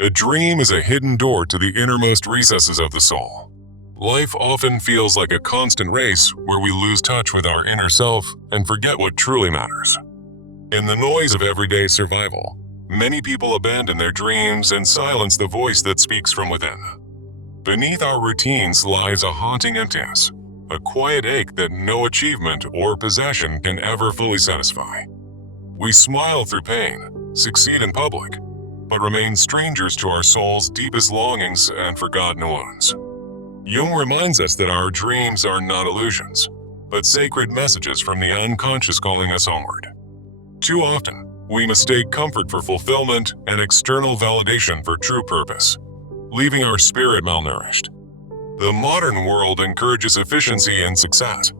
A dream is a hidden door to the innermost recesses of the soul. Life often feels like a constant race where we lose touch with our inner self and forget what truly matters. In the noise of everyday survival, many people abandon their dreams and silence the voice that speaks from within. Beneath our routines lies a haunting emptiness, a quiet ache that no achievement or possession can ever fully satisfy. We smile through pain, succeed in public, but remain strangers to our soul's deepest longings and forgotten wounds. Jung reminds us that our dreams are not illusions, but sacred messages from the unconscious calling us homeward. Too often, we mistake comfort for fulfillment and external validation for true purpose, leaving our spirit malnourished. The modern world encourages efficiency and success,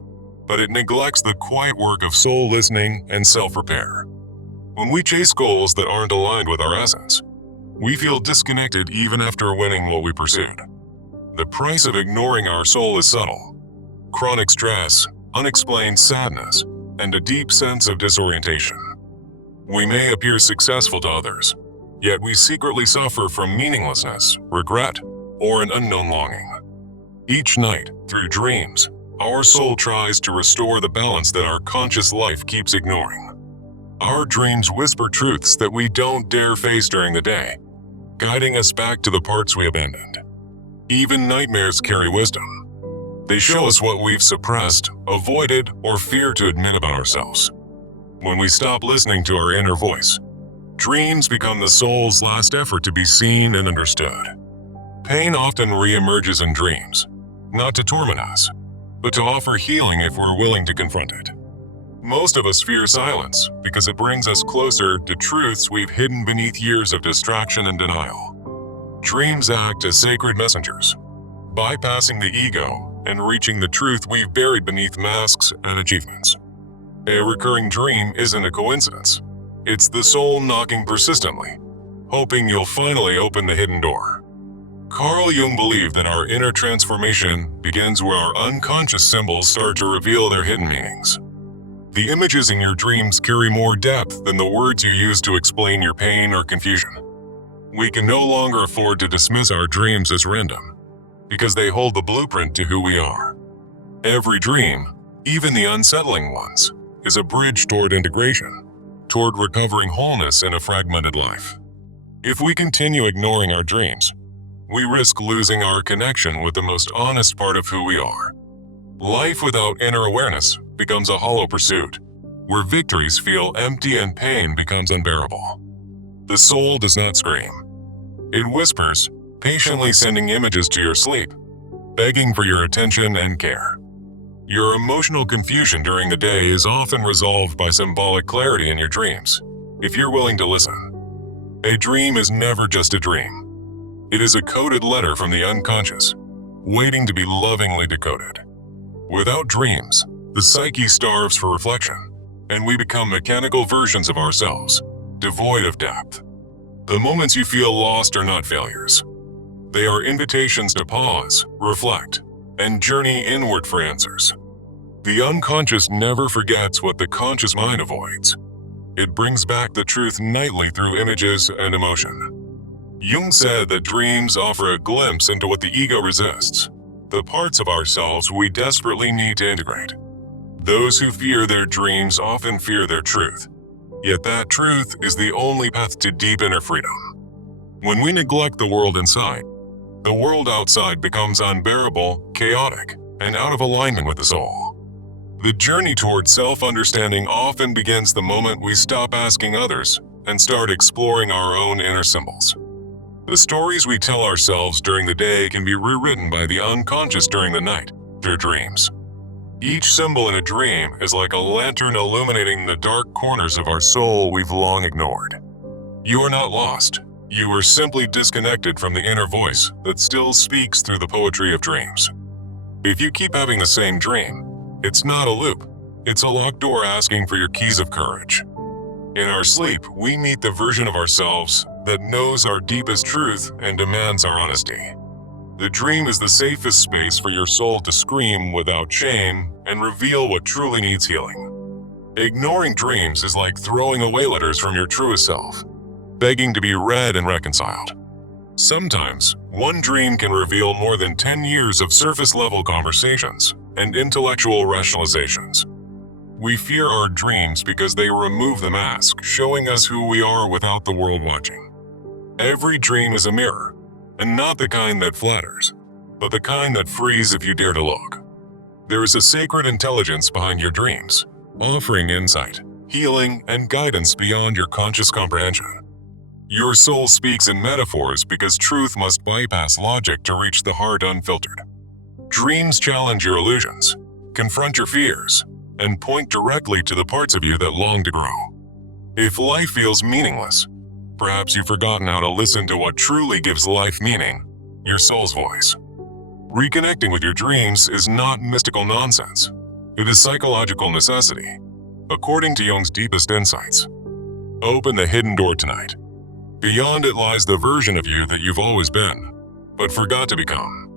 but it neglects the quiet work of soul listening and self-repair. When we chase goals that aren't aligned with our essence, we feel disconnected even after winning what we pursued. The price of ignoring our soul is subtle. Chronic stress, unexplained sadness, and a deep sense of disorientation. We may appear successful to others, yet we secretly suffer from meaninglessness, regret, or an unknown longing. Each night, through dreams, our soul tries to restore the balance that our conscious life keeps ignoring. Our dreams whisper truths that we don't dare face during the day, guiding us back to the parts we abandoned. Even nightmares carry wisdom. They show us what we've suppressed, avoided, or feared to admit about ourselves. When we stop listening to our inner voice, dreams become the soul's last effort to be seen and understood. Pain often re-emerges in dreams, not to torment us, but to offer healing if we're willing to confront it. Most of us fear silence because it brings us closer to truths we've hidden beneath years of distraction and denial. Dreams act as sacred messengers, bypassing the ego and reaching the truth we've buried beneath masks and achievements. A recurring dream isn't a coincidence. It's the soul knocking persistently, hoping you'll finally open the hidden door. Carl Jung believed that our inner transformation begins where our unconscious symbols start to reveal their hidden meanings. The images in your dreams carry more depth than the words you use to explain your pain or confusion. We can no longer afford to dismiss our dreams as random, because they hold the blueprint to who we are. Every dream, even the unsettling ones, is a bridge toward integration, toward recovering wholeness in a fragmented life. If we continue ignoring our dreams, we risk losing our connection with the most honest part of who we are. Life without inner awareness becomes a hollow pursuit, where victories feel empty and pain becomes unbearable. The soul does not scream. It whispers, patiently sending images to your sleep, begging for your attention and care. Your emotional confusion during the day is often resolved by symbolic clarity in your dreams, if you're willing to listen. A dream is never just a dream. It is a coded letter from the unconscious, waiting to be lovingly decoded. Without dreams, the psyche starves for reflection, and we become mechanical versions of ourselves, devoid of depth. The moments you feel lost are not failures. They are invitations to pause, reflect, and journey inward for answers. The unconscious never forgets what the conscious mind avoids. It brings back the truth nightly through images and emotion. Jung said that dreams offer a glimpse into what the ego resists, the parts of ourselves we desperately need to integrate. Those who fear their dreams often fear their truth, yet that truth is the only path to deep inner freedom. When we neglect the world inside, the world outside becomes unbearable, chaotic, and out of alignment with the soul. The journey toward self-understanding often begins the moment we stop asking others and start exploring our own inner symbols. The stories we tell ourselves during the day can be rewritten by the unconscious during the night, through dreams. Each symbol in a dream is like a lantern illuminating the dark corners of our soul we've long ignored. You are not lost. You are simply disconnected from the inner voice that still speaks through the poetry of dreams. If you keep having the same dream, it's not a loop. It's a locked door asking for your keys of courage. In our sleep, we meet the version of ourselves that knows our deepest truth and demands our honesty. The dream is the safest space for your soul to scream without shame and reveal what truly needs healing. Ignoring dreams is like throwing away letters from your truest self, begging to be read and reconciled. Sometimes, one dream can reveal more than 10 years of surface-level conversations and intellectual rationalizations. We fear our dreams because they remove the mask, showing us who we are without the world watching. Every dream is a mirror, and not the kind that flatters, but the kind that frees if you dare to look. There is a sacred intelligence behind your dreams, offering insight, healing, and guidance beyond your conscious comprehension. Your soul speaks in metaphors because truth must bypass logic to reach the heart unfiltered. Dreams challenge your illusions, confront your fears, and point directly to the parts of you that long to grow. If life feels meaningless, perhaps you've forgotten how to listen to what truly gives life meaning, your soul's voice. Reconnecting with your dreams is not mystical nonsense. It is psychological necessity, according to Jung's deepest insights. Open the hidden door tonight. Beyond it lies the version of you that you've always been, but forgot to become.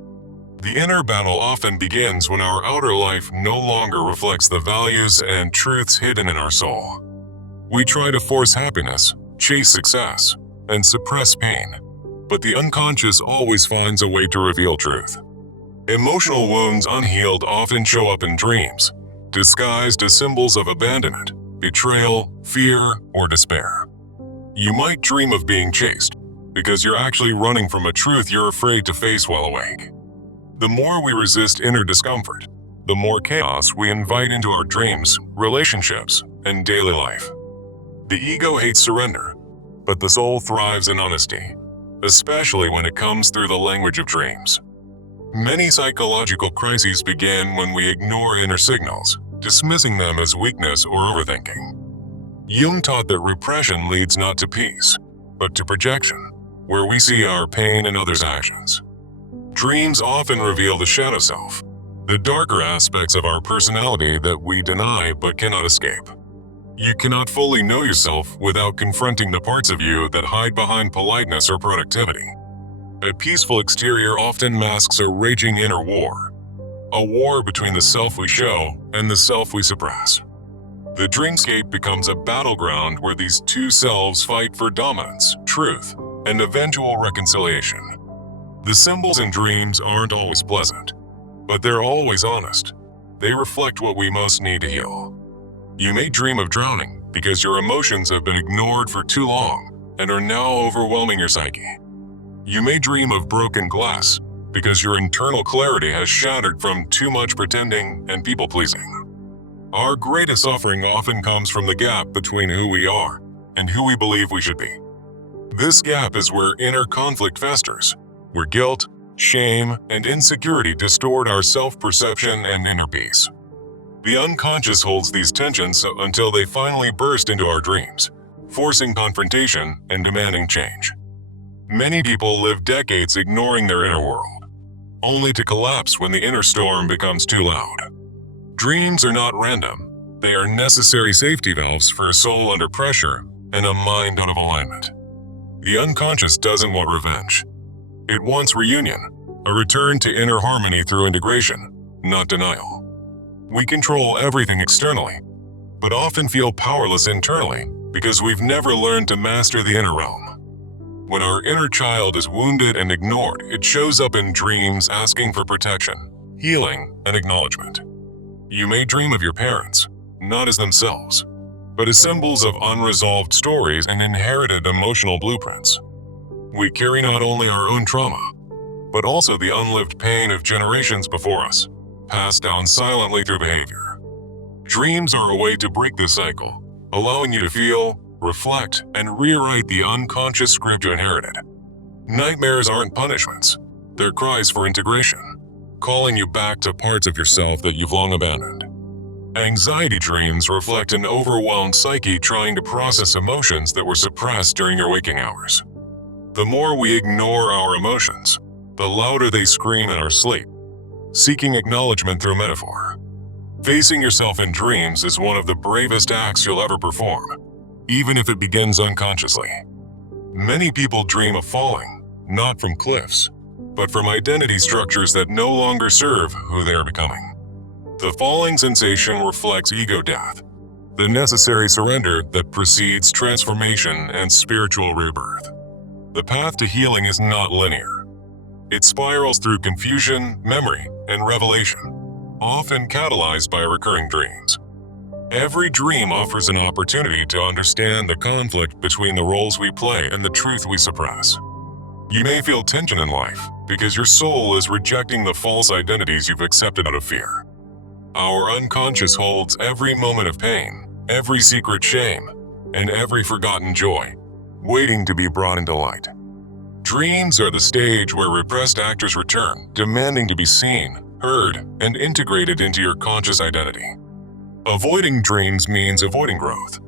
The inner battle often begins when our outer life no longer reflects the values and truths hidden in our soul. We try to force happiness, chase success, and suppress pain, but the unconscious always finds a way to reveal truth. Emotional wounds unhealed often show up in dreams, disguised as symbols of abandonment, betrayal, fear, or despair. You might dream of being chased because you're actually running from a truth you're afraid to face while awake. The more we resist inner discomfort, the more chaos we invite into our dreams, relationships, and daily life. The ego hates surrender, but the soul thrives in honesty, especially when it comes through the language of dreams. Many psychological crises begin when we ignore inner signals, dismissing them as weakness or overthinking. Jung taught that repression leads not to peace, but to projection, where we see our pain in others' actions. Dreams often reveal the shadow self, the darker aspects of our personality that we deny but cannot escape. You cannot fully know yourself without confronting the parts of you that hide behind politeness or productivity. A peaceful exterior often masks a raging inner war, a war between the self we show and the self we suppress. The dreamscape becomes a battleground where these two selves fight for dominance, truth, and eventual reconciliation. The symbols in dreams aren't always pleasant, but they're always honest. They reflect what we most need to heal. You may dream of drowning because your emotions have been ignored for too long and are now overwhelming your psyche. You may dream of broken glass because your internal clarity has shattered from too much pretending and people-pleasing. Our greatest suffering often comes from the gap between who we are and who we believe we should be. This gap is where inner conflict festers, where guilt, shame, and insecurity distort our self-perception and inner peace. The unconscious holds these tensions until they finally burst into our dreams, forcing confrontation and demanding change. Many people live decades ignoring their inner world, only to collapse when the inner storm becomes too loud. Dreams are not random. They are necessary safety valves for a soul under pressure and a mind out of alignment. The unconscious doesn't want revenge. It wants reunion, a return to inner harmony through integration, not denial. We control everything externally, but often feel powerless internally because we've never learned to master the inner realm. When our inner child is wounded and ignored, it shows up in dreams asking for protection, healing, and acknowledgement. You may dream of your parents, not as themselves, but as symbols of unresolved stories and inherited emotional blueprints. We carry not only our own trauma, but also the unlived pain of generations before us, passed down silently through behavior. Dreams are a way to break this cycle, allowing you to feel, reflect, and rewrite the unconscious script you inherited. Nightmares aren't punishments, they're cries for integration, calling you back to parts of yourself that you've long abandoned. Anxiety dreams reflect an overwhelmed psyche trying to process emotions that were suppressed during your waking hours. The more we ignore our emotions, the louder they scream in our sleep, seeking acknowledgement through metaphor. Facing yourself in dreams is one of the bravest acts you'll ever perform, even if it begins unconsciously. Many people dream of falling, not from cliffs, but from identity structures that no longer serve who they are becoming. The falling sensation reflects ego death, the necessary surrender that precedes transformation and spiritual rebirth. The path to healing is not linear. It spirals through confusion, memory, and revelation, often catalyzed by recurring dreams. Every dream offers an opportunity to understand the conflict between the roles we play and the truth we suppress. You may feel tension in life because your soul is rejecting the false identities you've accepted out of fear. Our unconscious holds every moment of pain, every secret shame, and every forgotten joy, waiting to be brought into light. Dreams are the stage where repressed actors return, demanding to be seen, heard, and integrated into your conscious identity. Avoiding dreams means avoiding growth,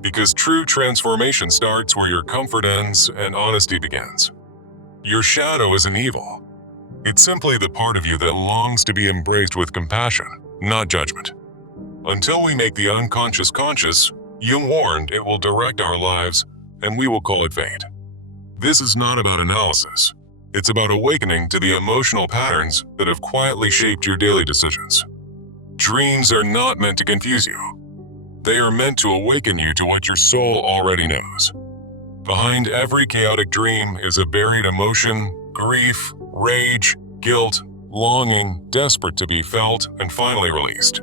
because true transformation starts where your comfort ends and honesty begins. Your shadow isn't evil. It's simply the part of you that longs to be embraced with compassion, not judgment. Until we make the unconscious conscious, Jung warned it will direct our lives, and we will call it fate. This is not about analysis. It's about awakening to the emotional patterns that have quietly shaped your daily decisions. Dreams are not meant to confuse you. They are meant to awaken you to what your soul already knows. Behind every chaotic dream is a buried emotion, grief, rage, guilt, longing, desperate to be felt and finally released.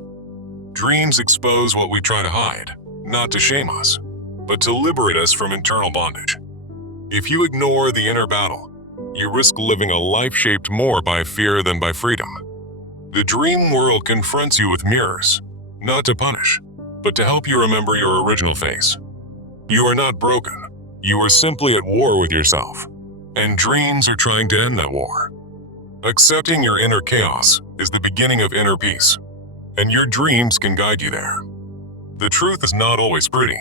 Dreams expose what we try to hide, not to shame us, but to liberate us from internal bondage. If you ignore the inner battle, you risk living a life shaped more by fear than by freedom. The dream world confronts you with mirrors, not to punish, but to help you remember your original face. You are not broken. You are simply at war with yourself, and dreams are trying to end that war. Accepting your inner chaos is the beginning of inner peace, and your dreams can guide you there. The truth is not always pretty,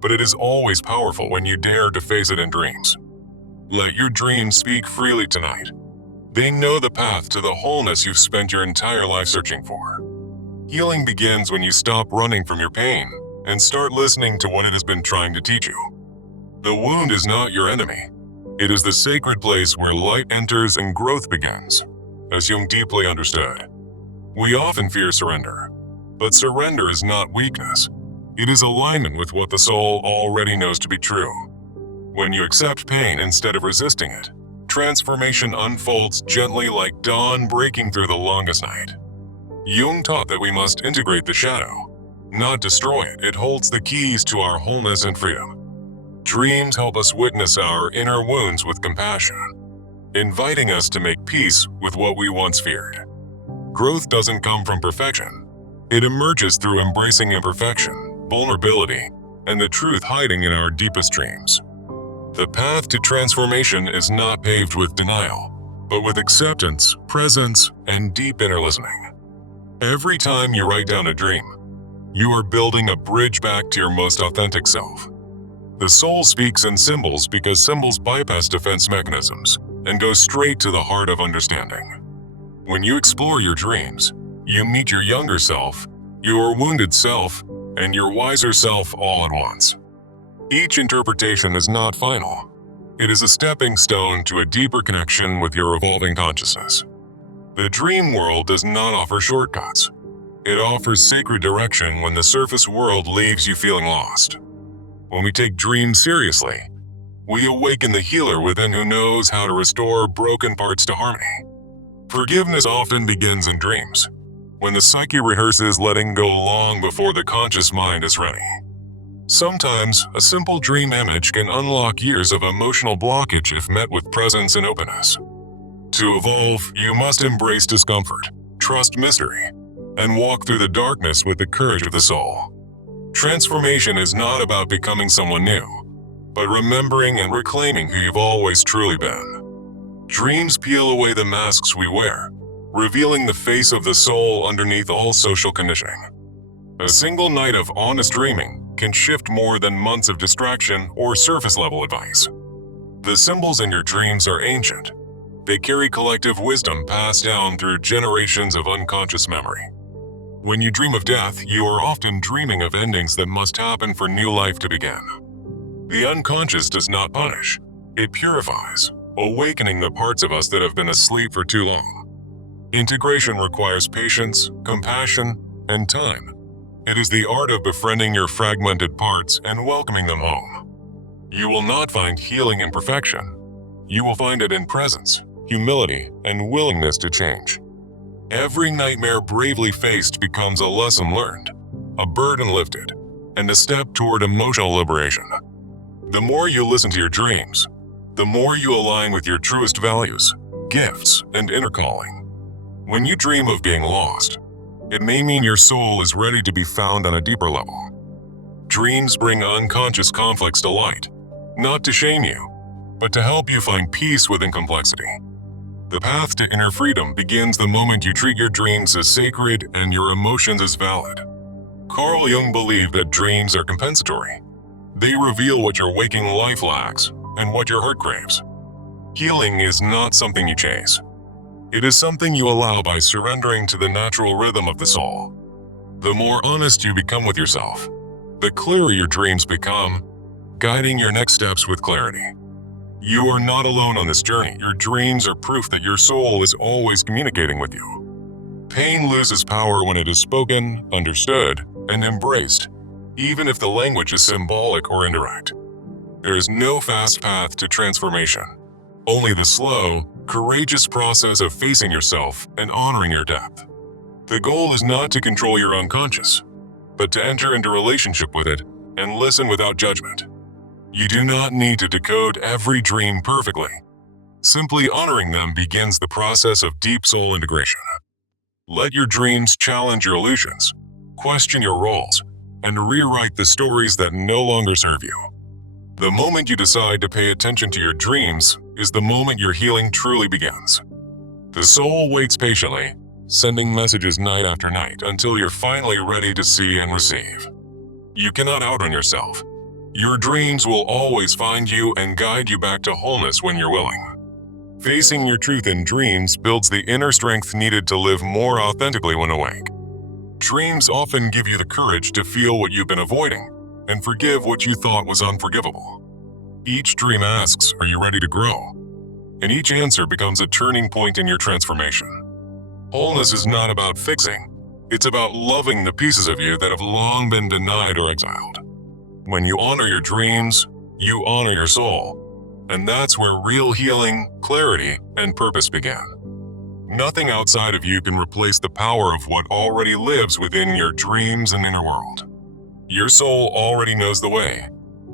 but it is always powerful when you dare to face it in dreams. Let your dreams speak freely tonight. They know the path to the wholeness you've spent your entire life searching for. Healing begins when you stop running from your pain and start listening to what it has been trying to teach you. The wound is not your enemy. It is the sacred place where light enters and growth begins, as Jung deeply understood. We often fear surrender, but surrender is not weakness. It is alignment with what the soul already knows to be true. When you accept pain instead of resisting it, transformation unfolds gently like dawn breaking through the longest night. Jung taught that we must integrate the shadow, not destroy it. It holds the keys to our wholeness and freedom. Dreams help us witness our inner wounds with compassion, inviting us to make peace with what we once feared. Growth doesn't come from perfection. It emerges through embracing imperfection, vulnerability, and the truth hiding in our deepest dreams. The path to transformation is not paved with denial, but with acceptance, presence, and deep inner listening. Every time you write down a dream, you are building a bridge back to your most authentic self. The soul speaks in symbols because symbols bypass defense mechanisms and go straight to the heart of understanding. When you explore your dreams, you meet your younger self, your wounded self, and your wiser self all at once. Each interpretation is not final. It is a stepping stone to a deeper connection with your evolving consciousness. The dream world does not offer shortcuts. It offers sacred direction when the surface world leaves you feeling lost. When we take dreams seriously, we awaken the healer within who knows how to restore broken parts to harmony. Forgiveness often begins in dreams, when the psyche rehearses letting go long before the conscious mind is ready. Sometimes, a simple dream image can unlock years of emotional blockage if met with presence and openness. To evolve, you must embrace discomfort, trust mystery, and walk through the darkness with the courage of the soul. Transformation is not about becoming someone new, but remembering and reclaiming who you've always truly been. Dreams peel away the masks we wear, revealing the face of the soul underneath all social conditioning. A single night of honest dreaming can shift more than months of distraction or surface-level advice. The symbols in your dreams are ancient. They carry collective wisdom passed down through generations of unconscious memory. When you dream of death, you are often dreaming of endings that must happen for new life to begin. The unconscious does not punish. It purifies, awakening the parts of us that have been asleep for too long. Integration requires patience, compassion, and time. It is the art of befriending your fragmented parts and welcoming them home. You will not find healing in perfection, You will find it in presence, humility, and willingness to change. Every nightmare bravely faced becomes a lesson learned, a burden lifted, and a step toward emotional liberation. The more you listen to your dreams, the more you align with your truest values, gifts, and inner calling. When you dream of being lost, it may mean your soul is ready to be found on a deeper level. Dreams bring unconscious conflicts to light, not to shame you, but to help you find peace within complexity. The path to inner freedom begins the moment you treat your dreams as sacred and your emotions as valid. Carl Jung believed that dreams are compensatory. They reveal what your waking life lacks and what your heart craves. Healing is not something you chase. It is something you allow by surrendering to the natural rhythm of the soul. The more honest you become with yourself, the clearer your dreams become, guiding your next steps with clarity. You are not alone on this journey. Your dreams are proof that your soul is always communicating with you. Pain loses power when it is spoken, understood, and embraced, even if the language is symbolic or indirect. There is no fast path to transformation, only the slow, courageous process of facing yourself and honoring your depth. The goal is not to control your unconscious, but to enter into relationship with it and listen without judgment. You do not need to decode every dream perfectly. Simply honoring them begins the process of deep soul integration. Let your dreams challenge your illusions, question your roles, and rewrite the stories that no longer serve you. The moment you decide to pay attention to your dreams is the moment your healing truly begins. The soul waits patiently, sending messages night after night until you're finally ready to see and receive. You cannot outrun yourself. Your dreams will always find you and guide you back to wholeness when you're willing. Facing your truth in dreams builds the inner strength needed to live more authentically when awake. Dreams often give you the courage to feel what you've been avoiding and forgive what you thought was unforgivable. Each dream asks, "Are you ready to grow?" And each answer becomes a turning point in your transformation. Wholeness is not about fixing. It's about loving the pieces of you that have long been denied or exiled. When you honor your dreams, you honor your soul. And that's where real healing, clarity, and purpose begin. Nothing outside of you can replace the power of what already lives within your dreams and inner world. Your soul already knows the way.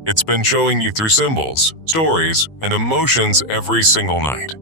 It's been showing you through symbols, stories, and emotions every single night.